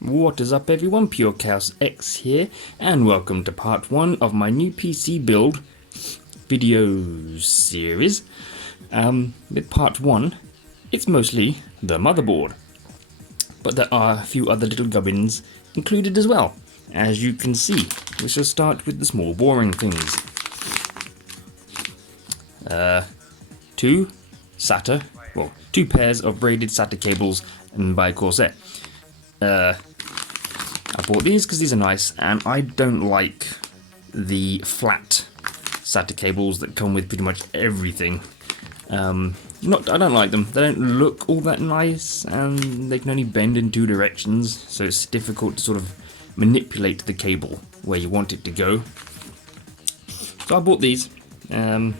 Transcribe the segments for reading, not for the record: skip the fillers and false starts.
What is up everyone, PureChaosX here, and welcome to part 1 of my new PC build video series. With part 1, it's mostly the motherboard, but there are a few other little gubbins included as well. As you can see, we shall start with the small boring things. Two pairs of braided Sata cables by Corsair. I bought these because these are nice, and I don't like the flat Sata cables that come with pretty much everything. I don't like them. They don't look all that nice, and they can only bend in two directions, so it's difficult to sort of manipulate the cable where you want it to go. So I bought these. I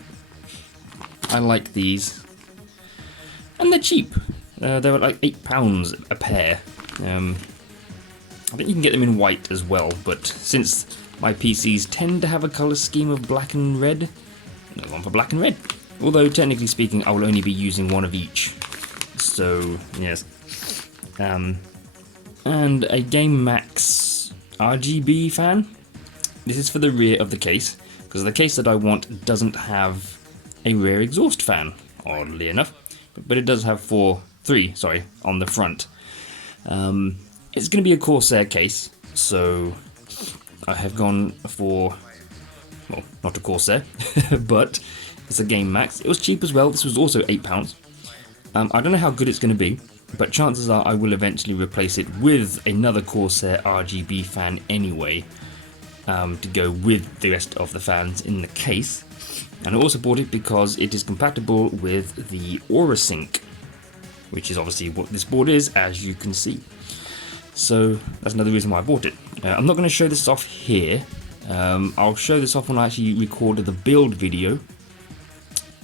like these, and they're cheap. They were like £8 a pair. I think you can get them in white as well, but since my PCs tend to have a colour scheme of black and red, no one for black and red. Although technically speaking, I will only be using one of each. So yes, and a Game Max RGB fan. This is for the rear of the case, because the case that I want doesn't have a rear exhaust fan, oddly enough, but it does have three on the front. It's going to be a Corsair case, so I have gone for, well, not a Corsair, but it's a Game Max. It was cheap as well. This was also £8. I don't know how good it's going to be, but chances are I will eventually replace it with another Corsair RGB fan anyway, to go with the rest of the fans in the case. And I also bought it because it is compatible with the AuraSync, which is obviously what this board is, as you can see. So that's another reason why I bought it. I'm not going to show this off here. I'll show this off when I actually record the build video.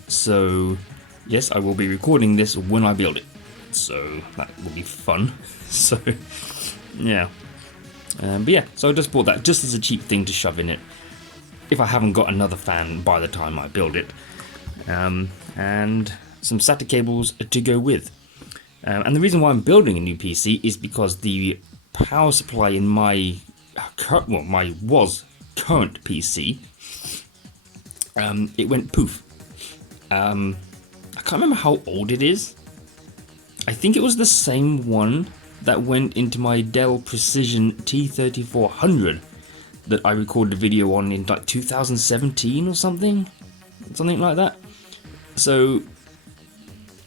So yes, I will be recording this when I build it. So that will be fun. So yeah. But yeah, so I just bought that just as a cheap thing to shove in it, if I haven't got another fan by the time I build it. And some SATA cables to go with. And the reason why I'm building a new PC is because the power supply in my current PC, it went poof. I can't remember how old it is. I think it was the same one that went into my Dell Precision T3400 that I recorded a video on in like 2017 or something like that. So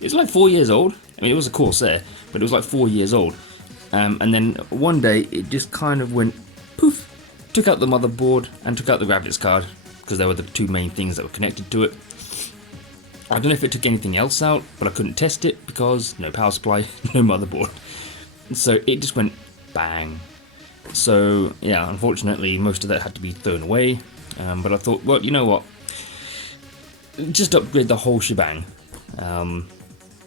it's like 4 years old. I mean, it was a Corsair, but it was like 4 years old. And then one day it just kind of went poof, took out the motherboard and took out the graphics card, because they were the two main things that were connected to it. I don't know if it took anything else out, but I couldn't test it because no power supply, no motherboard. So it just went bang. So yeah, unfortunately most of that had to be thrown away. But I thought, well, you know what? Just upgrade the whole shebang.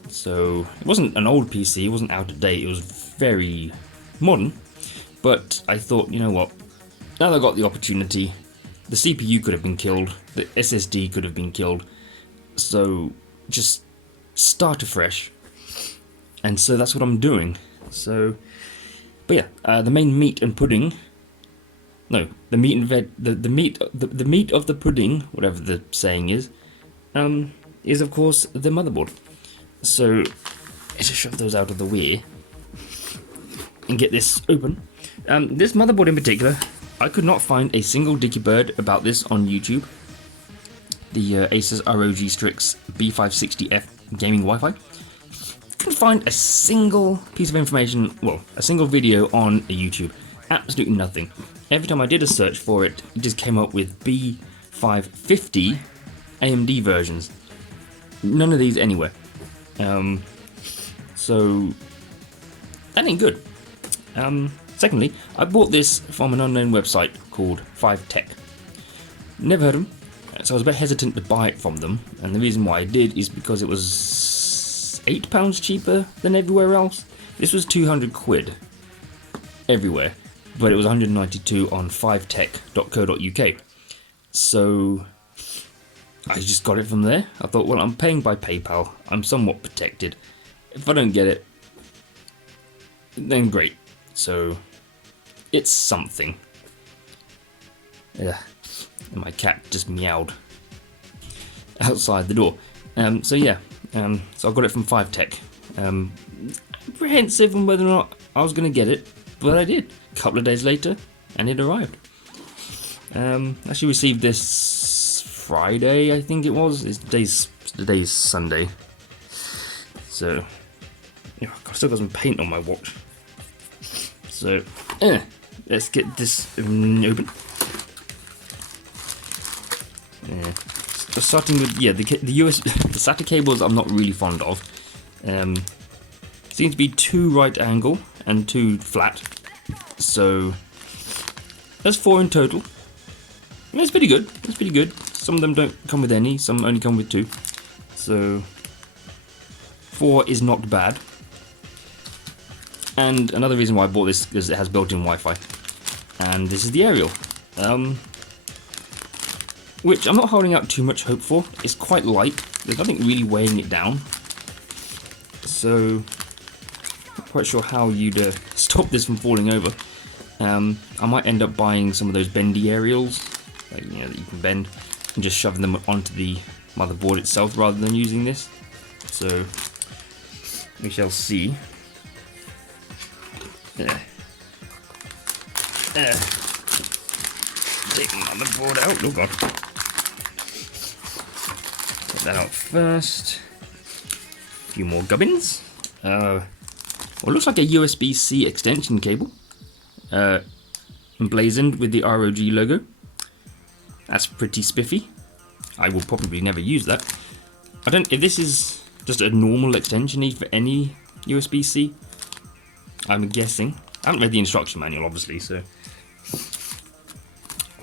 So it wasn't an old PC, it wasn't out of date, it was very modern, but I thought, you know what, now that I got the opportunity, the CPU could have been killed, the SSD could have been killed, so just start afresh, and so that's what I'm doing. So, but yeah, the main meat and pudding, no, the meat and the meat of the pudding, whatever the saying is of course the motherboard. So let's just shove those out of the way and get this open. This motherboard in particular, I could not find a single dicky bird about this on YouTube. The ASUS ROG Strix B560-F gaming Wi-Fi. Couldn't find a single piece of information, well, a single video on YouTube. Absolutely nothing. Every time I did a search for it, it just came up with B550 AMD versions. None of these anywhere. So that ain't good. Secondly, I bought this from an unknown website called 5Tech. Never heard of them, so I was a bit hesitant to buy it from them, and the reason why I did is because it was £8 cheaper than everywhere else. This was 200 quid everywhere, but it was 192 on 5tech.co.uk. So I just got it from there. I thought, well, I'm paying by PayPal, I'm somewhat protected. If I don't get it, then great. So it's something. Yeah, and my cat just meowed outside the door. So yeah, so I got it from 5Tech. Apprehensive on whether or not I was going to get it, but I did. A couple of days later, and it arrived. Actually received this Friday, I think it was. Today's Sunday. So, yeah, I've still got some paint on my watch. So, let's get this open. Starting with the Sata cables I'm not really fond of. Seem to be 2 right angle and 2 flat, so that's 4 in total. That's pretty good. That's pretty good. Some of them don't come with any, some only come with 2. So 4 is not bad. And another reason why I bought this is it has built-in Wi-Fi. And this is the aerial. Which I'm not holding out too much hope for. It's quite light. There's nothing really weighing it down. So, not quite sure how you'd stop this from falling over. I might end up buying some of those bendy aerials, like, you know, that you can bend, and just shoving them onto the motherboard itself rather than using this. So, we shall see. Take the motherboard out. Oh god. Take that out first. A few more gubbins. Well, it looks like a USB-C extension cable. Emblazoned with the ROG logo. That's pretty spiffy. I will probably never use that. If this is just a normal extension need for any USB-C, I'm guessing. I haven't read the instruction manual, obviously, so.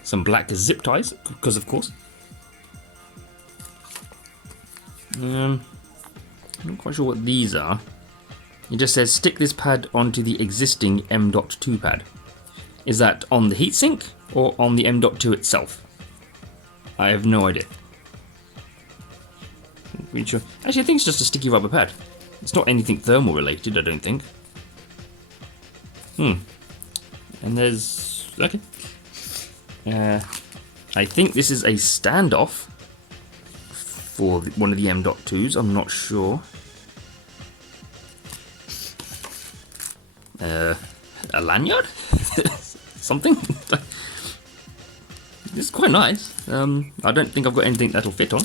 Some black zip ties, because of course. I'm not quite sure what these are. It just says stick this pad onto the existing M.2 pad. Is that on the heatsink or on the M.2 itself? I have no idea. Actually, I think it's just a sticky rubber pad. It's not anything thermal related, I don't think. And there's... okay. I think this is a standoff for one of the M.2s, I'm not sure. A lanyard? Something? It's quite nice. I don't think I've got anything that'll fit on,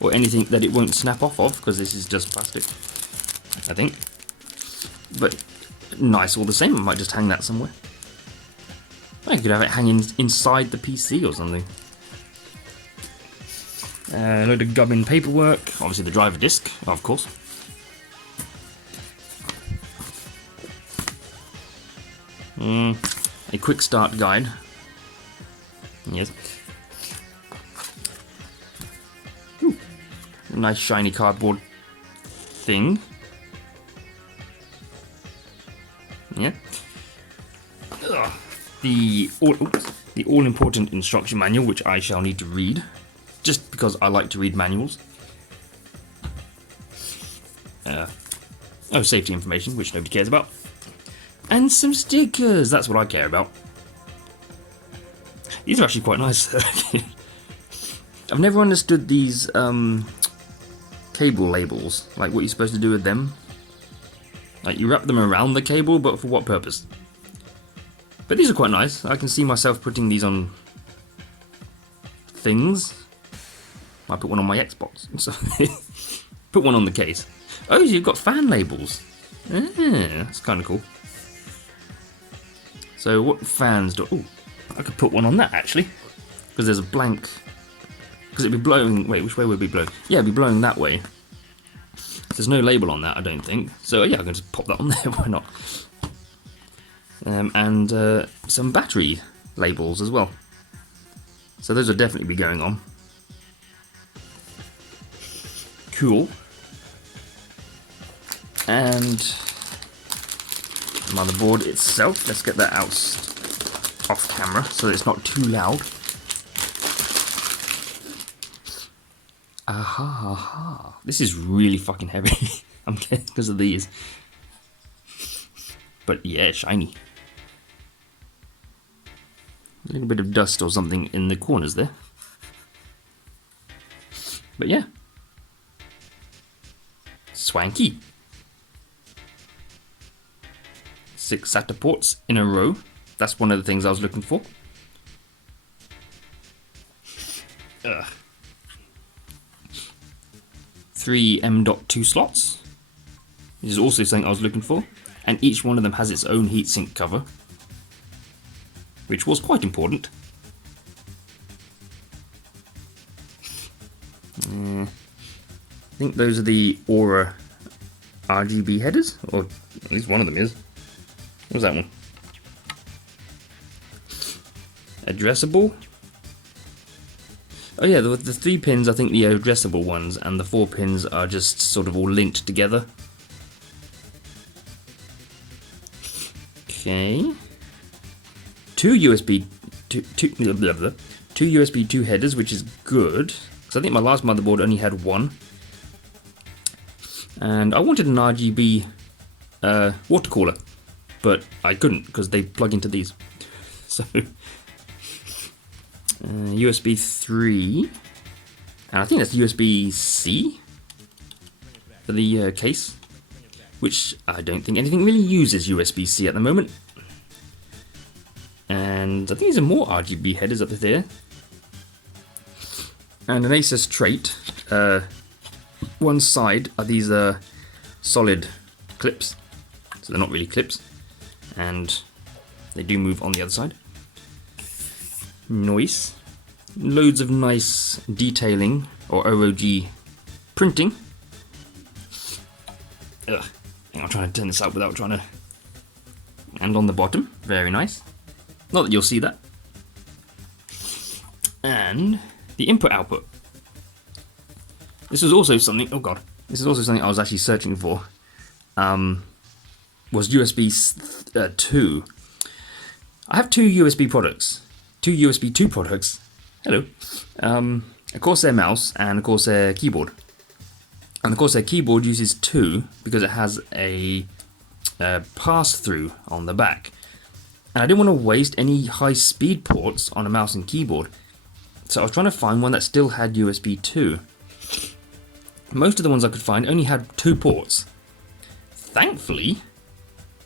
or anything that it won't snap off of, because this is just plastic, I think. But nice all the same. I might just hang that somewhere. I could have it hanging inside the PC or something. A load of gubbin paperwork, obviously the driver disc, of course. A quick start guide. Yes. Ooh, a nice shiny cardboard thing. Yeah. The all-important instruction manual, which I shall need to read, just because I like to read manuals. Safety information, which nobody cares about. And some stickers, that's what I care about. These are actually quite nice. I've never understood these cable labels, like what you're supposed to do with them. Like, you wrap them around the cable, but for what purpose? But these are quite nice. I can see myself putting these on things. I put one on my Xbox. So put one on the case. Oh, you've got fan labels. That's kind of cool. So what fans do... oh, I could put one on that, actually. Because there's a blank... because it'd be blowing... wait, which way would it be blowing? Yeah, it'd be blowing that way. There's no label on that, I don't think. So yeah, I can just pop that on there, why not? And some battery labels as well. So those will definitely be going on. Cool. And motherboard itself, let's get that out off camera so it's not too loud. Aha. This is really fucking heavy. I'm guessing because of these. But yeah, shiny. A little bit of dust or something in the corners there. But yeah. Swanky. 6 SATA ports in a row. That's one of the things I was looking for. Ugh. 3 M.2 slots. This is also something I was looking for. And each one of them has its own heatsink cover, which was quite important. I think those are the Aura RGB headers, or at least one of them is. What was that one? Addressable. Oh yeah, the 3 pins, I think the addressable ones, and the 4 pins are just sort of all linked together. Okay. Two USB 2 headers, which is good, because I think my last motherboard only had 1. And I wanted an RGB water cooler, but I couldn't because they plug into these. So USB 3, and I think that's USB-C for the case, which I don't think anything really uses USB-C at the moment. And I think these are more RGB headers up there. And an ASUS trait. One side are these solid clips, so they're not really clips, and they do move on the other side. Nice. Loads of nice detailing or ROG printing. Ugh. I'm trying to turn this up without trying to. And on the bottom, very nice. Not that you'll see that. And the input output. This was also something. Oh god, this is also something I was actually searching for. Was USB 2. I have 2 USB products. 2 USB 2 products. Hello. A Corsair mouse and a Corsair keyboard. And the Corsair keyboard uses 2 because it has a pass-through on the back. And I didn't want to waste any high-speed ports on a mouse and keyboard. So I was trying to find one that still had USB 2. Most of the ones I could find only had 2 ports. Thankfully,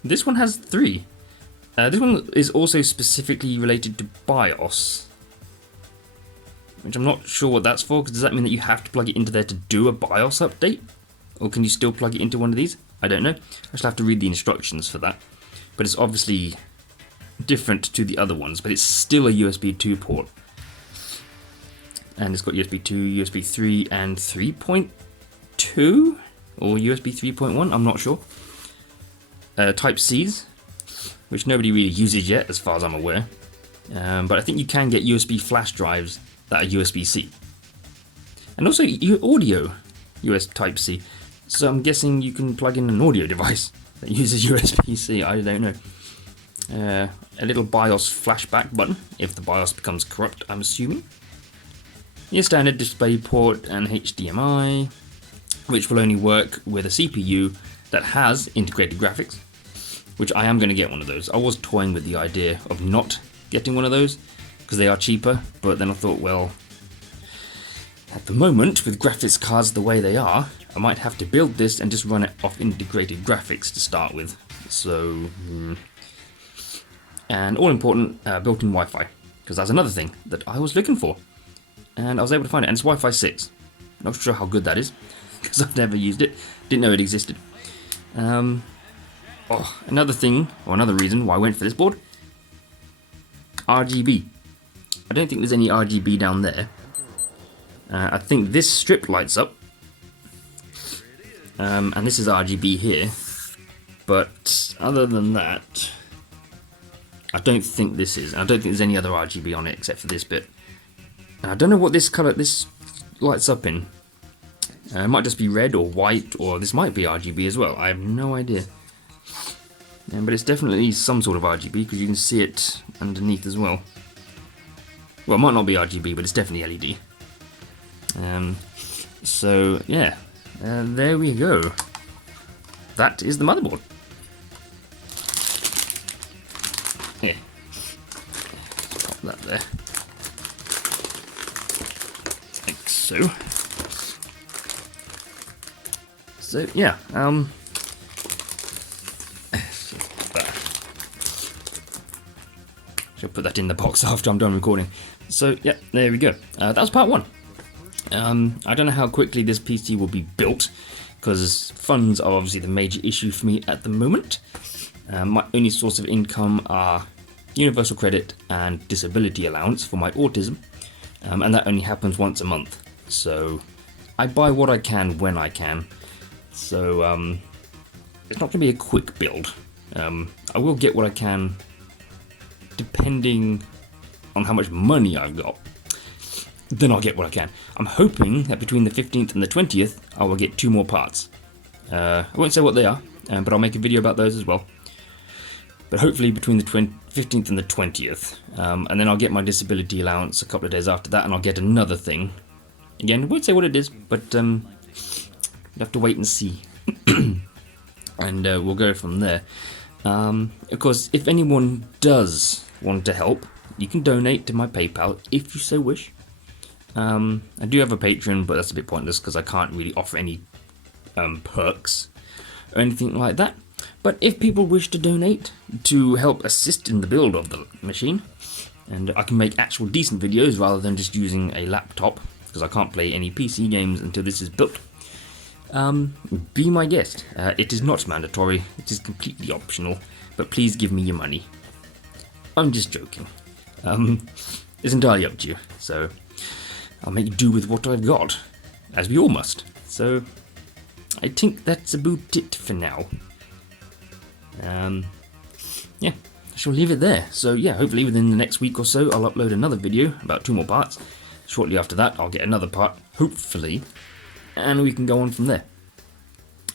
this one has 3. This one is also specifically related to BIOS, which I'm not sure what that's for, because does that mean that you have to plug it into there to do a BIOS update? Or can you still plug it into one of these? I don't know. I shall have to read the instructions for that. But it's obviously different to the other ones, but it's still a USB 2 port. And it's got USB 2, USB 3, and 3.2? Or USB 3.1, I'm not sure. Type C's, which nobody really uses yet, as far as I'm aware. But I think you can get USB flash drives that are USB-C. And also audio Type C. So I'm guessing you can plug in an audio device that uses USB-C, I don't know. A little BIOS flashback button, if the BIOS becomes corrupt, I'm assuming. Your standard display port and HDMI, which will only work with a CPU that has integrated graphics, which I am going to get one of those. I was toying with the idea of not getting one of those, because they are cheaper, but then I thought, well, at the moment, with graphics cards the way they are, I might have to build this and just run it off integrated graphics to start with. So, and all important, built-in Wi-Fi, because that's another thing that I was looking for. And I was able to find it, and it's Wi-Fi 6. Not sure how good that is, because I've never used it. Didn't know it existed. Another thing, or another reason why I went for this board. RGB. I don't think there's any RGB down there. I think this strip lights up. And this is RGB here. But other than that, I don't think this is. I don't think there's any other RGB on it except for this bit. And I don't know what this colour this lights up in. It might just be red or white, or this might be RGB as well. I have no idea. But it's definitely some sort of RGB because you can see it underneath as well. Well, it might not be RGB, but it's definitely LED. So yeah, there we go. That is the motherboard. Here, that there. Like so. So yeah, I'll put that in the box after I'm done recording. So yeah, there we go. That was part 1. I don't know how quickly this PC will be built, because funds are obviously the major issue for me at the moment. My only source of income are universal credit and disability allowance for my autism, and that only happens once a month. So I buy what I can when I can. So it's not going to be a quick build. I will get what I can depending on how much money I've got. Then I'll get what I can. I'm hoping that between the 15th and the 20th I will get 2 more parts. I won't say what they are, but I'll make a video about those as well. But hopefully between the 15th and the 20th. And then I'll get my disability allowance a couple of days after that, and I'll get another thing. Again, I won't say what it is, but you'll have to wait and see. And we'll go from there. Of course, if anyone does want to help, you can donate to my PayPal if you so wish. I do have a Patreon, but that's a bit pointless because I can't really offer any perks or anything like that. But if people wish to donate to help assist in the build of the machine, and I can make actual decent videos rather than just using a laptop, because I can't play any PC games until this is built, be my guest. It is not mandatory, it is completely optional, but please give me your money. I'm just joking. It's entirely up to you, so I'll make do with what I've got, as we all must. So I think that's about it for now. Yeah, I shall leave it there. So yeah, hopefully within the next week or so I'll upload another video about 2 more parts. Shortly after that I'll get another part, hopefully, and we can go on from there.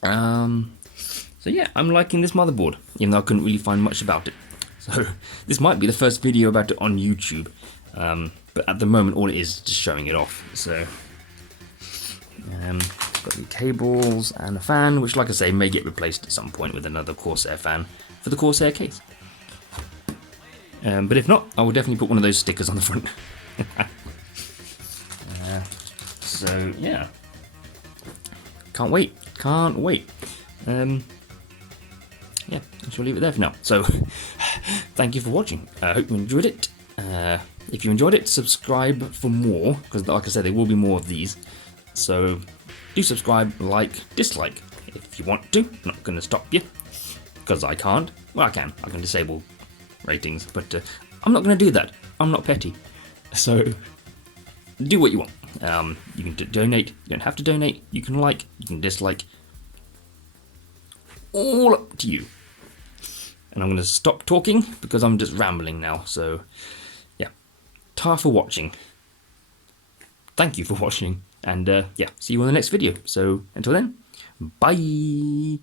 So yeah, I'm liking this motherboard, even though I couldn't really find much about it. So this might be the first video about it on YouTube, but at the moment all it is just showing it off. So got the cables and a fan, which, like I say, may get replaced at some point with another Corsair fan for the Corsair case. But if not, I will definitely put one of those stickers on the front. So yeah, can't wait. Yeah, I shall leave it there for now. So thank you for watching. I hope you enjoyed it. If you enjoyed it, subscribe for more, because like I said, there will be more of these. So do subscribe, like, dislike if you want to. I'm not going to stop you, because I can't. Well, I can disable ratings, but I'm not going to do that. I'm not petty. So do what you want. You can donate, you don't have to donate, you can like, you can dislike. All up to you. And I'm going to stop talking because I'm just rambling now. So yeah, tar for watching. Thank you for watching, and yeah, see you on the next video. So until then, bye.